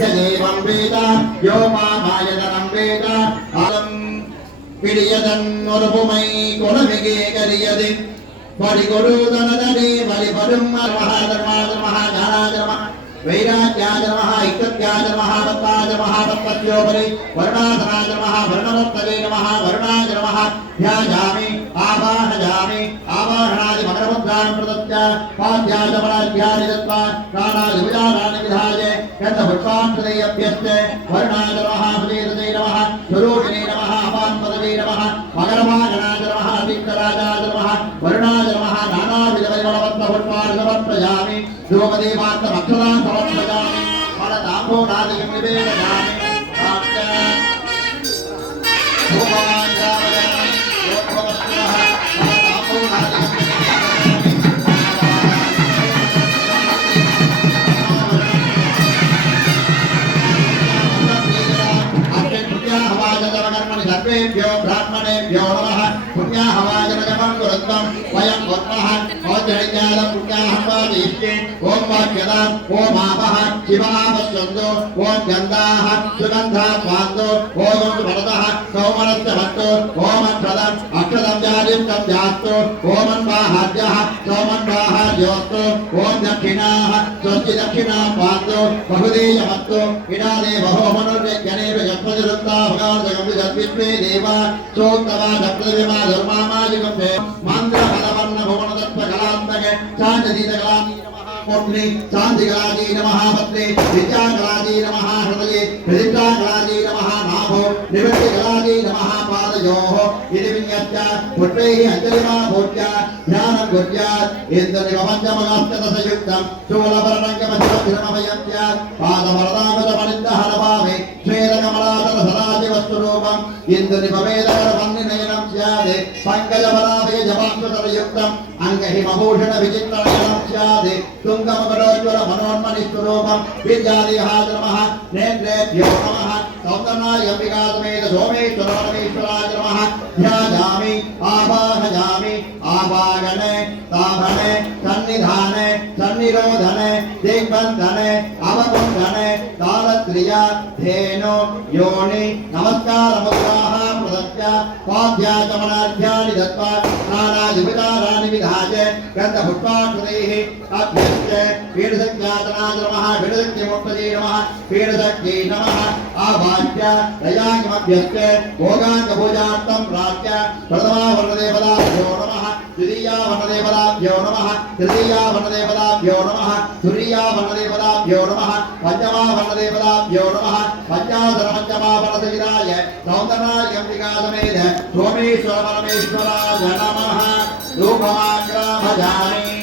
यदेवं वेद यो मामायतनं वेद आलं पिडियदन्नुरुपुमै कुलमिगे करियदि परिगुरुदनदने बलिपरुं महाधर्माधर्मः ज्ञानाधर्मः वैराग्याधर्मः इक्तत्याधर्मः वत्ताधर्मः वत्पत्योपरि वर्णाधनाधर्मः वर्णवत्तरे नमः वर्णाधर्मः ध्यायामि आवाहयामि आवाहनादि मकरमुद्रां प्रदत्य पाद्याचमनाध्यानि दत्त्वा प्राणादिविजानानि विधाय यत्पुष्पाक्षरैरभ्यस्य वर्णाधर्मः प्रदेशते नमः स्वरूपिणे नमः अपान्पदवे नमः मकरवाहनाधर्मः अतिक्तराजाधर्मः वर्णाधर्मः नानाविधपरिमलवत्तपुष्पाणि ध्रुवदेवात्मक्षरान् समर्पयामि फलताम्बूलादिकं निवेदयामि भगवान् रामयामि लोकवस्तुनः फलताम्बूलादिकं सर्वेभ्यो ब्राह्मणेभ्यो नमः पुण्याहवाचनजपं कुरुत्वं वयं कुर्मः ओजयज्ञानं पुण्याहवादिष्टे ॐ वाक्यदाम् ॐ आपः शिवापश्यन्तो ॐ गन्धाः सुगन्धात्वान्तो ॐ भरतः सौमनस्य भक्तो ॐ अक्षदम् अक्षदं जालिप्तं जास्तु ॐ अन्वाहार्यः सौमन्वाहार्योस्तु ॐ दक्षिणाः स्वस्ति दक्षिणां पान्तु बहुदेयमस्तु इडादे बहो मनुर्यज्ञनेव जन्मनिरुक्ता भगवान् देवा चोत्तवा दप्तव्यमा धर्मामाजिकं वे मंत्रफलवर्ण भुवनदत्तकलात्मके शान्तिदीतकलानि नमः मोट्नि शान्तिकलाजी नमः पत्नी विद्याकलाजी नमः हृदये प्रतिष्ठाकलाजी नमः नाभो निवृत्तिकलाजी नमः पादयोः इति विज्ञप्त्य पुष्पैः अञ्जलिमा भूत्या ध्यानं कुर्यात् इन्द्रनिवमञ्चमगास्तदसयुक्तं शूलभरणङ्गमध्यमभयत्य पादभरदागतमनिन्दहरभावे श्वेतकमलातलसराजिवस्तुरूपम् इन्द्रनिभवेदकरवन्निनयनं स्यादे पङ्कजपराभे जपाङ्कुशरयुक्तम् अङ्गहिमभूषणविचित्रनयनं स्यादे तुङ्गमकरोज्ज्वल मनोन्मनिस्वरूपम् विद्यादेहाय नमः नेत्रेभ्यो नमः सौन्दर्याम्बिकासमेत सोमेश्वरपरमेश्वराय नमः ध्यायामि आवाहयामि आवागने ताभने सन्निधाने सन्निरोधने दिग्बन्धने अवबन्धने तालक्रिया धेनो योनि नमस्कारमुद्राः प्रदत्य पाद्याचमनाध्यानि दत्त्वा नानादिविकाराणि विधाय गन्धपुष्पाक्षरैः अभ्यस्य पीडसज्ञातनाय नमः पीडसज्ञमुक्तये नमः पीडसज्ञे नमः आवाच्य दयाङ्गमभ्यस्य भोगाङ्गपूजार्थं प्राप्य प्रथमा वर्णदेवताभ्यो नमः द्वितीया वर्णदेवताभ्यो नमः तृतीया वर्णदेवताभ्यो नमः तुरीया वर्णदेवताभ्यो नमः पञ्चमा वर्णदेवताभ्यो नमः पञ्चाशरपञ्चमा वर्णसहिताय सौन्दर्याम्बिकासमेत सोमेश्वर परमेश्वराय नमः धूपमाग्राभजामि